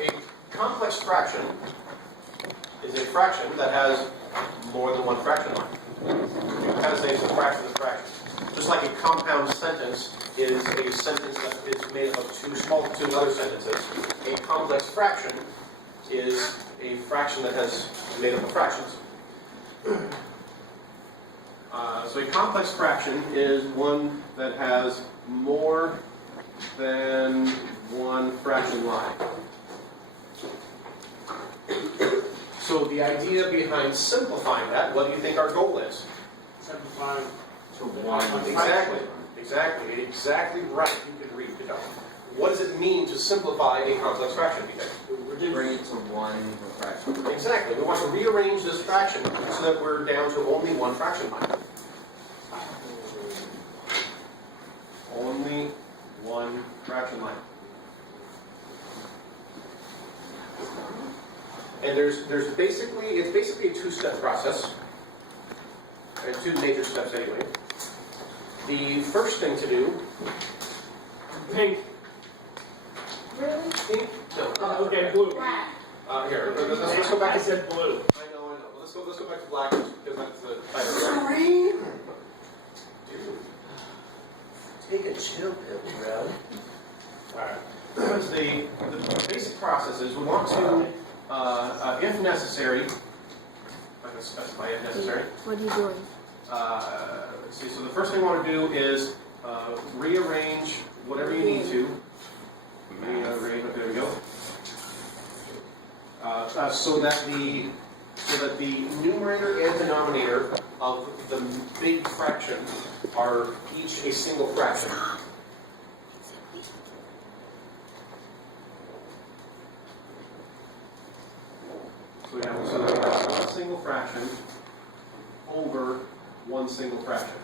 a complex fraction is a fraction that has more than one fraction line. You kind of say it's a fraction of a fraction. Just like a compound sentence is a sentence that is made up of two other sentences. A complex fraction is a fraction that has made up of fractions. So a complex fraction is one that has more than one fraction line. So the idea behind simplifying that, what do you think our goal is? Simplifying to one. Exactly right. You can read it. What does it mean to simplify a complex fraction? Bring it to one fraction. Exactly. We want to rearrange this fraction so that we're down to only one fraction line. Only one fraction line. And it's basically a two-step process. Two major steps anyway. The first thing to do. pink. Really? Pink? No. Okay, blue. Black. Here. Let's go back I to. said blue. I know. Let's go back to black because that's the title. Green. Dude. Take a chill pill, bro. Alright. The basic process is we want to, if necessary, I can specify if necessary. What are you doing? Let's see, so the first thing we want to do is rearrange whatever you need to. Rearrange, there we go. So that the numerator and denominator of the big fraction are each a single fraction. So we have one single fraction over one single fraction.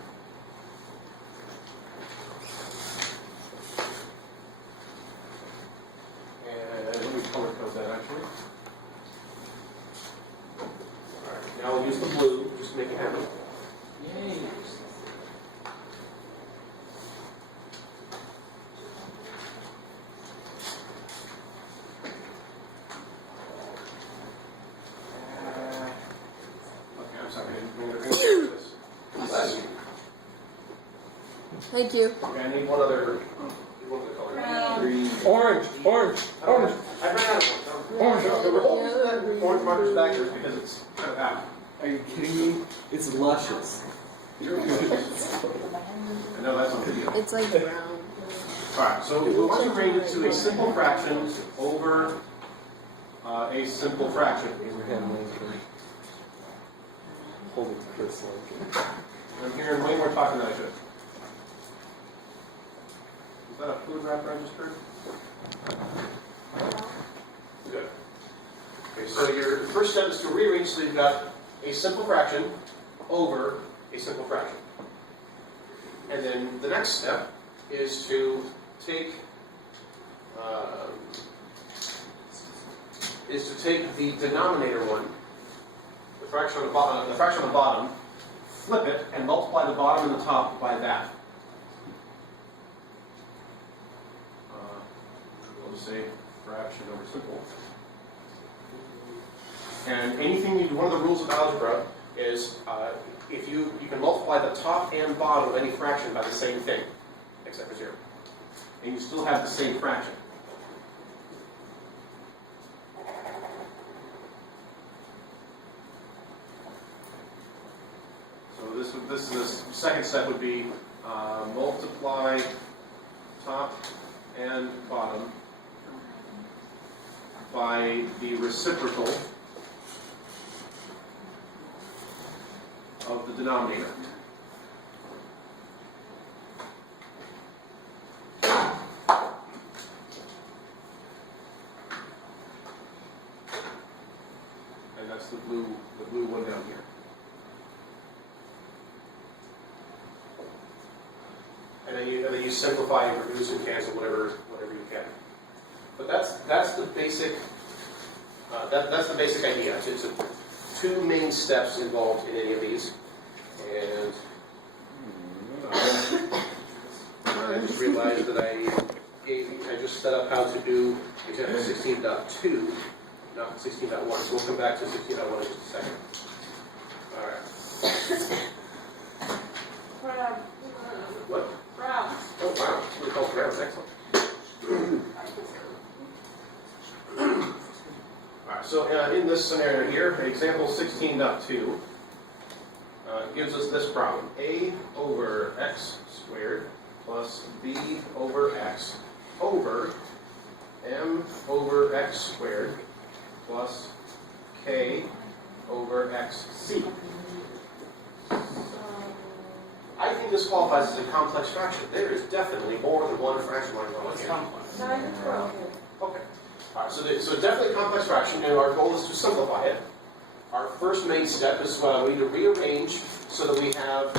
And let me color code that actually. Alright, now I'll use the blue just to make it happen. Yay. Okay, I'm sorry, I didn't mean to do this. Thank you. Okay, I need one other color. Green. Orange. I ran out of one. Orange. The whole reason that orange markers back here is because it's kind of out. Are you kidding me? It's luscious. I know that's on video. It's like brown. Alright, so we want to range it to a simple fraction over a simple fraction. Abraham Lincoln. Holding Chris Lincoln. I'm hearing way more talking than I should. Is that a food wrap register? Good. Okay, so your first step is to rearrange so you've got a simple fraction over a simple fraction. And then the next step is to take the denominator one, the fraction on the bottom, flip it, and multiply the bottom and the top by that. We'll just say fraction over simple. And anything you do, one of the rules of algebra is if you can multiply the top and bottom of any fraction by the same thing, except for 0. And you still have the same fraction. So this second step would be multiply top and bottom by the reciprocal of the denominator. And that's the blue one down here. And then you simplify and reduce and cancel whatever you can. But that's the basic that's the basic idea. It's two main steps involved in any of these. And I just realized that I I just set up how to do example 16.2, not 16.1. So we'll come back to 16.1 in just a second. All right. Crab. What? Crab. Oh, wow. We call forever. Excellent. All right, so in this scenario here, example 16.2 gives us this problem. A over x squared plus b over x over m over x squared plus k over xc. I think this qualifies as a complex fraction. There is definitely more than one fraction line going What's here. complex? 9 to 12. Okay. All right, so it's definitely a complex fraction, and our goal is to simplify it. Our first main step is we need to rearrange so that we have,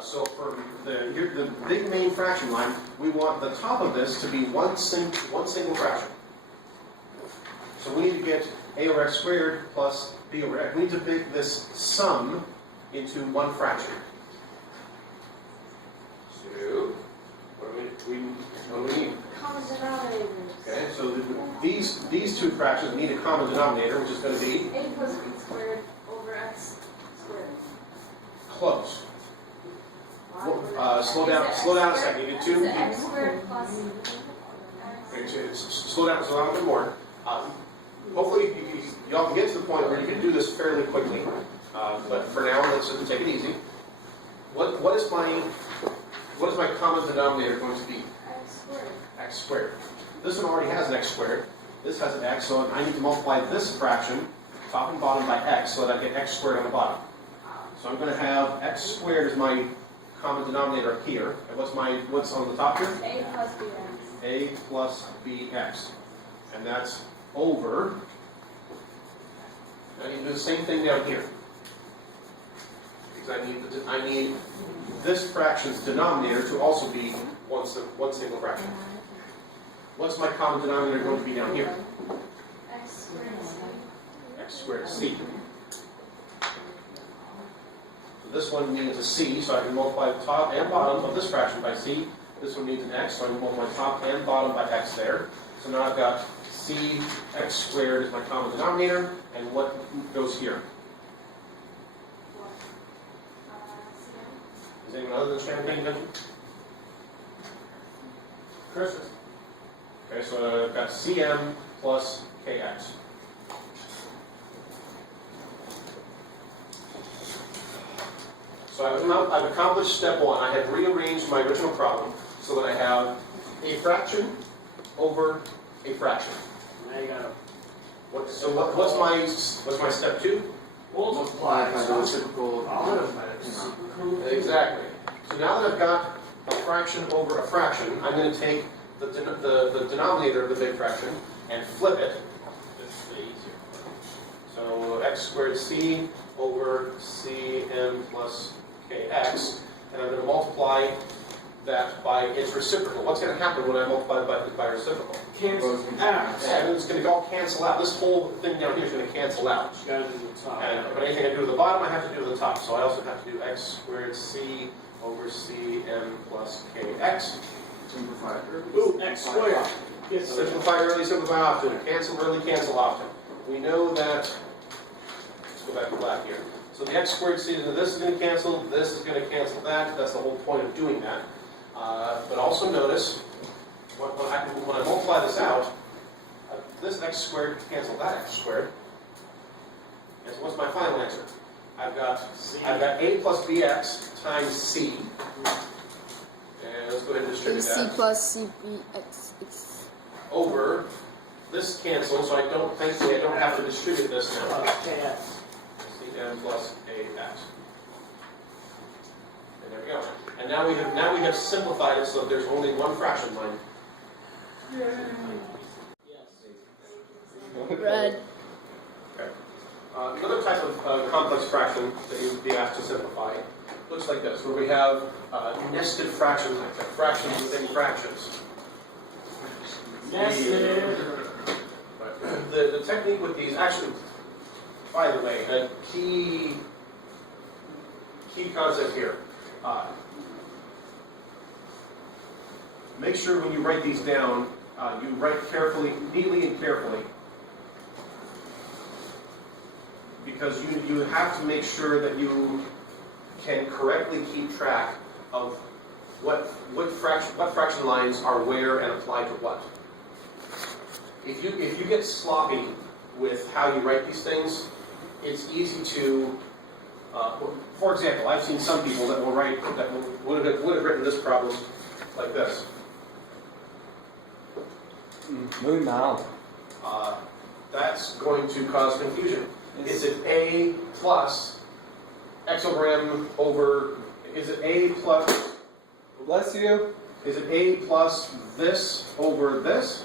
so for the big main fraction line, we want the top of this to be one single fraction. So we need to get a over x squared plus b over x. We need to make this sum into one fraction. So, what do we need? Common denominators. Okay, so these two fractions need a common denominator, which is going to be A plus b squared over x squared. close. Why? Slow down a second. You did two. Is it x squared plus x? Okay, slow down a bit more. Hopefully, y'all can get to the point where you can do this fairly quickly. But for now, let's just take it easy. What is my common denominator going to be? X squared. X squared. This one already has an x squared. This has an x, so I need to multiply this fraction, top and bottom, by x, so that I get x squared on the bottom. So I'm going to have x squared as my common denominator here. And what's on the top here? A plus bx. A plus bx. And that's over. I need to do the same thing down here. Because I need this fraction's denominator to also be one single fraction. What's my common denominator going to be down here? X squared c. X squared c. So this one needs a c, so I can multiply the top and bottom of this fraction by c. This one needs an x, so I can multiply top and bottom by x there. So now I've got c x squared is my common denominator, and what goes here? Is anyone other than Shannon paying attention? Chris? Okay, so I've got cm plus kx. So I've accomplished step one. I have rearranged my original problem so that I have a fraction over a fraction. Now you gotta What's my step two? Multiply by the reciprocal. Exactly. So now that I've got a fraction over a fraction, I'm going to take the denominator of the big fraction and flip it. It's easier. So x squared c over cm plus kx, and I'm going to multiply that by its reciprocal. What's going to happen when I multiply it by reciprocal? cancel out. And it's going to all cancel out. This whole thing down here is going to cancel out. You gotta do the top. But anything I do at the bottom, I have to do at the top. So I also have to do x squared c over cm plus kx. Simplify. Ooh, x squared. Yes, sir. Simplify early, simplify often. Cancel early, cancel often. We know that, let's go back to black here. So the x squared c, this is going to cancel, this is going to cancel that. That's the whole point of doing that. But also notice, when I multiply this out, this x squared cancels that x squared. And so what's my final answer? I've got a plus bx times c. And let's go ahead and distribute AC that. plus CBX. Over this cancels, so I don't have to distribute this now. KX. Cm plus ax. And there we go. And now we have simplified it so that there's only one fraction line. Red. Okay. Another type of complex fraction that you would be asked to simplify looks like this, where we have nested fractions, like that, fractions within fractions. Nested. The technique with these, actually, by the way, a key concept here. make sure when you write these down, you write carefully, neatly and carefully. Because you have to make sure that you can correctly keep track of what fraction lines are where and apply to what. If you get sloppy with how you write these things, it's easy to, for example, I've seen some people that will write, that would have written this problem like this. Muy mal. That's going to cause confusion. Is it A plus x over m over, is it A plus, Bless you. is it A plus this over this?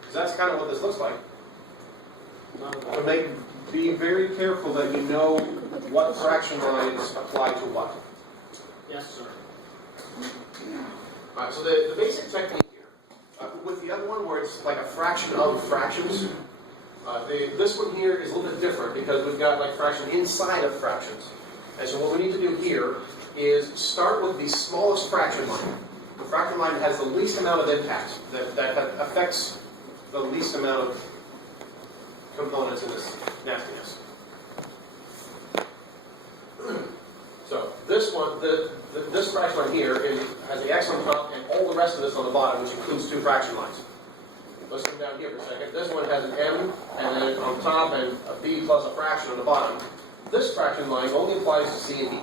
Because that's kind of what this looks like. But be very careful that you know what fraction lines apply to what. Yes, sir. Alright, so the basic technique here, with the other one where it's like a fraction of fractions, this one here is a little bit different because we've got like fraction inside of fractions. And so what we need to do here is start with the smallest fraction line. The fraction line has the least amount of impact, that affects the least amount of components in this nastiness. So this one, this fraction line here has the x on top and all the rest of this on the bottom, which includes two fraction lines. Let's come down here for a second. This one has an m and then on top and a b plus a fraction on the bottom. This fraction line only applies to c and d.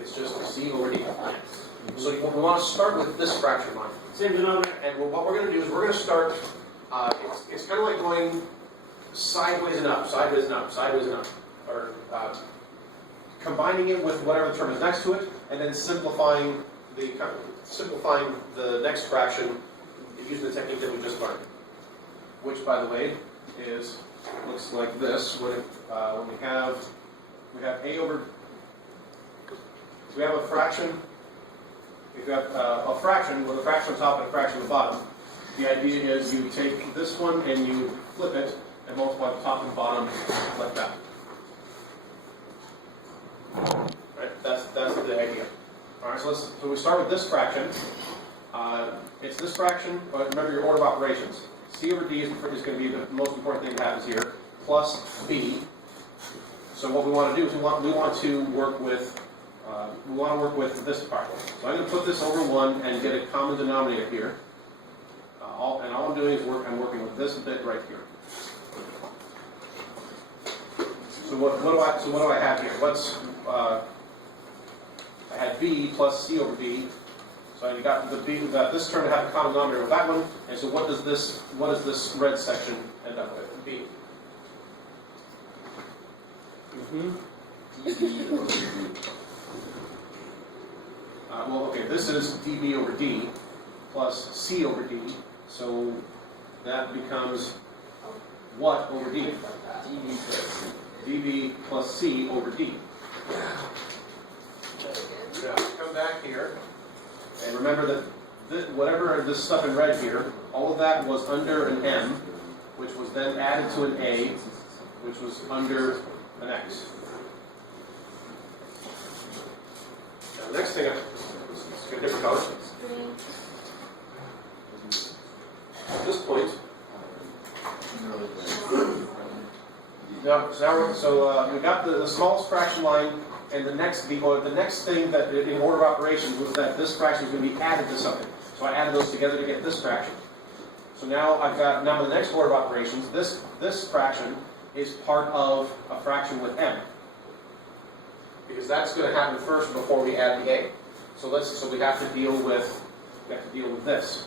It's just c over d. Yes. So we want to start with this fraction line. Same denominator. And what we're going to do is we're going to start, it's kind of like going sideways and up, sideways and up, sideways and up. Or combining it with whatever term is next to it, and then simplifying the next fraction using the technique that we just learned. Which, by the way, looks like this. When we have a over, we have a fraction. If you have a fraction with a fraction on top and a fraction on the bottom, the idea is you take this one and you flip it and multiply the top and bottom like that. Right? That's the idea. All right. So we start with this fraction. It's this fraction, but remember your order of operations. C over D is going to be the most important thing that happens here, plus B. So what we want to do is we want to work with this part. So I'm going to put this over 1 and get a common denominator here. All I'm doing is I'm working with this bit right here. So what do I have here? I had B plus C over D. So I got this term to have a common denominator with that one. And so what does this red section end up with? B. Well, okay, this is dB over D plus C over D. So that becomes what over D? dB plus C over D. Now, come back here, and remember that whatever this stuff in red here, all of that was under an M, which was then added to an A, which was under an X. Now, the next thing, let's get a different color. Green. At this point, so we got the smallest fraction line, and the next thing that in order of operations was that this fraction is going to be added to something. So I added those together to get this fraction. So now in the next order of operations, this fraction is part of a fraction with m, because that's going to happen first before we add the a. So we have to deal with this.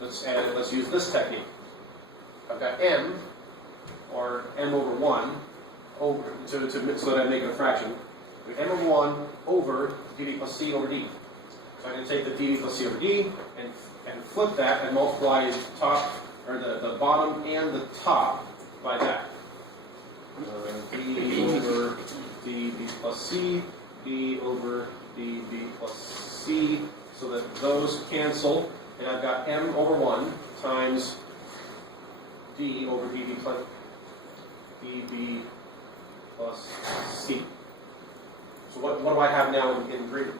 Let's use this technique. I've got m, or m over 1, so that I make it a fraction. M over 1 over dv plus c over d. So I'm going to take the dv plus c over d and flip that and multiply the top, or the bottom and the top by that. d over dv plus c, d over dv plus c, so that those cancel, and I've got m over 1 times d over dv plus c. So what do I have now in green?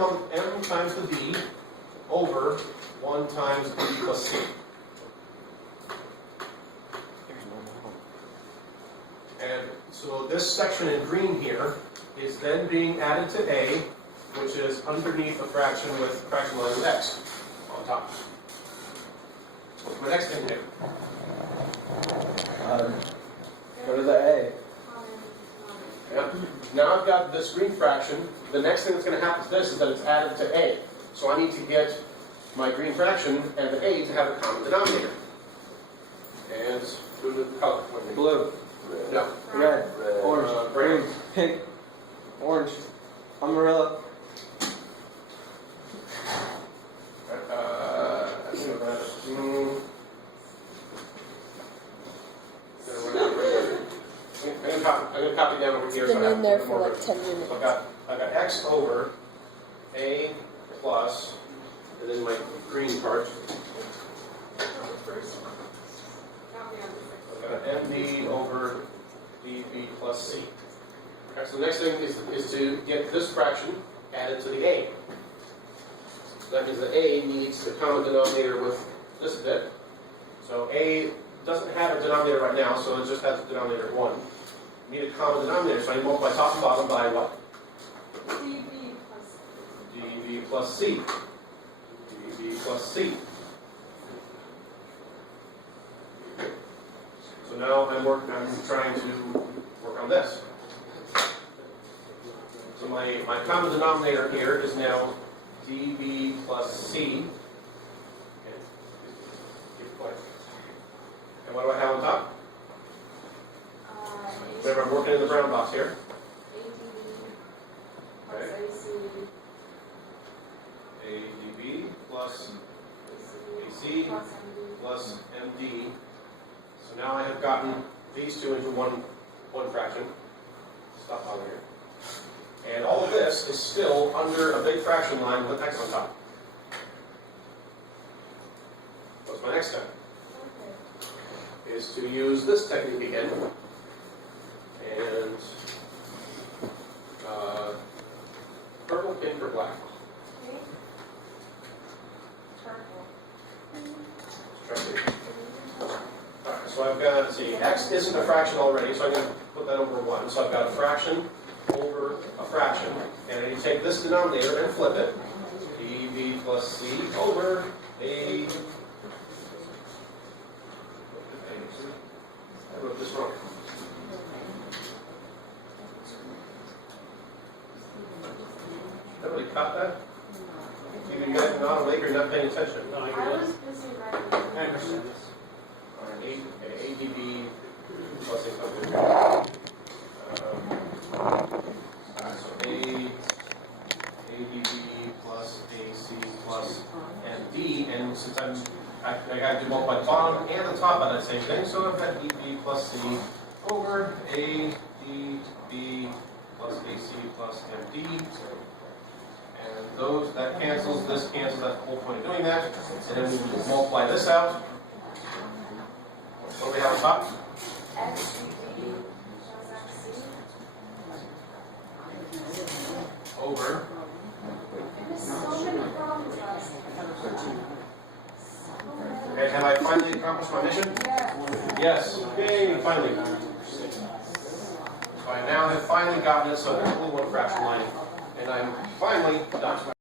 m times the d over 1 times b plus c. And so this section in green here is then being added to a, which is underneath a fraction with fraction line with x on top. What's my next thing to do? Go to the A. Yep. Now I've got this green fraction. The next thing that's going to happen to this is that it's added to a. So I need to get my green fraction and the a to have a common denominator. And do the color. Blue. No. Red. Orange. Green. Pink. Orange. Amarillo. I think of that. I'm going to copy down over here. It's so I been have in there a for more like 10 minutes. So I've got x over a plus, and then my green part. I've got an md over db plus c. Okay, so the next thing is to get this fraction added to the a. So that means that a needs the common denominator with this bit. So a doesn't have a denominator right now, so it just has a denominator of 1. I need a common denominator, so I need to multiply top and bottom by what? db plus c. db plus c. So now I'm trying to work on this. So my common denominator here is now db plus c. And what do I have on top? Remember, I'm working in the brown box here. ADB plus AC plus MD. So now I have gotten these two into one fraction. Stop on here. And all of this is still under a big fraction line with x on top. What's my next step? Is to use this technique again. And purple, pink, or black? Alright, so I've got, let's see, x isn't a fraction already, so I'm going to put that over 1. So I've got a fraction over a fraction. And I need to take this denominator and flip it. db plus c over a... I wrote this wrong. Nobody caught that? Either you guys are not awake or you're not paying attention. No, I I get was it. busy I writing. understand this. ADB plus something. So ADB plus AC plus MD, and since I got to do both my bottom and the top on that same thing, so I've got EB plus C over ADB plus AC plus MD. And that cancels, this cancels, that's the whole point of doing that. And then we multiply this out. What do we have on top? XDB plus XC. Over. I missed so many problems last night. Okay, have I finally accomplished my mission? Yes. Yay, finally. So I now have finally gotten it so there's only one fraction line. And I'm finally done.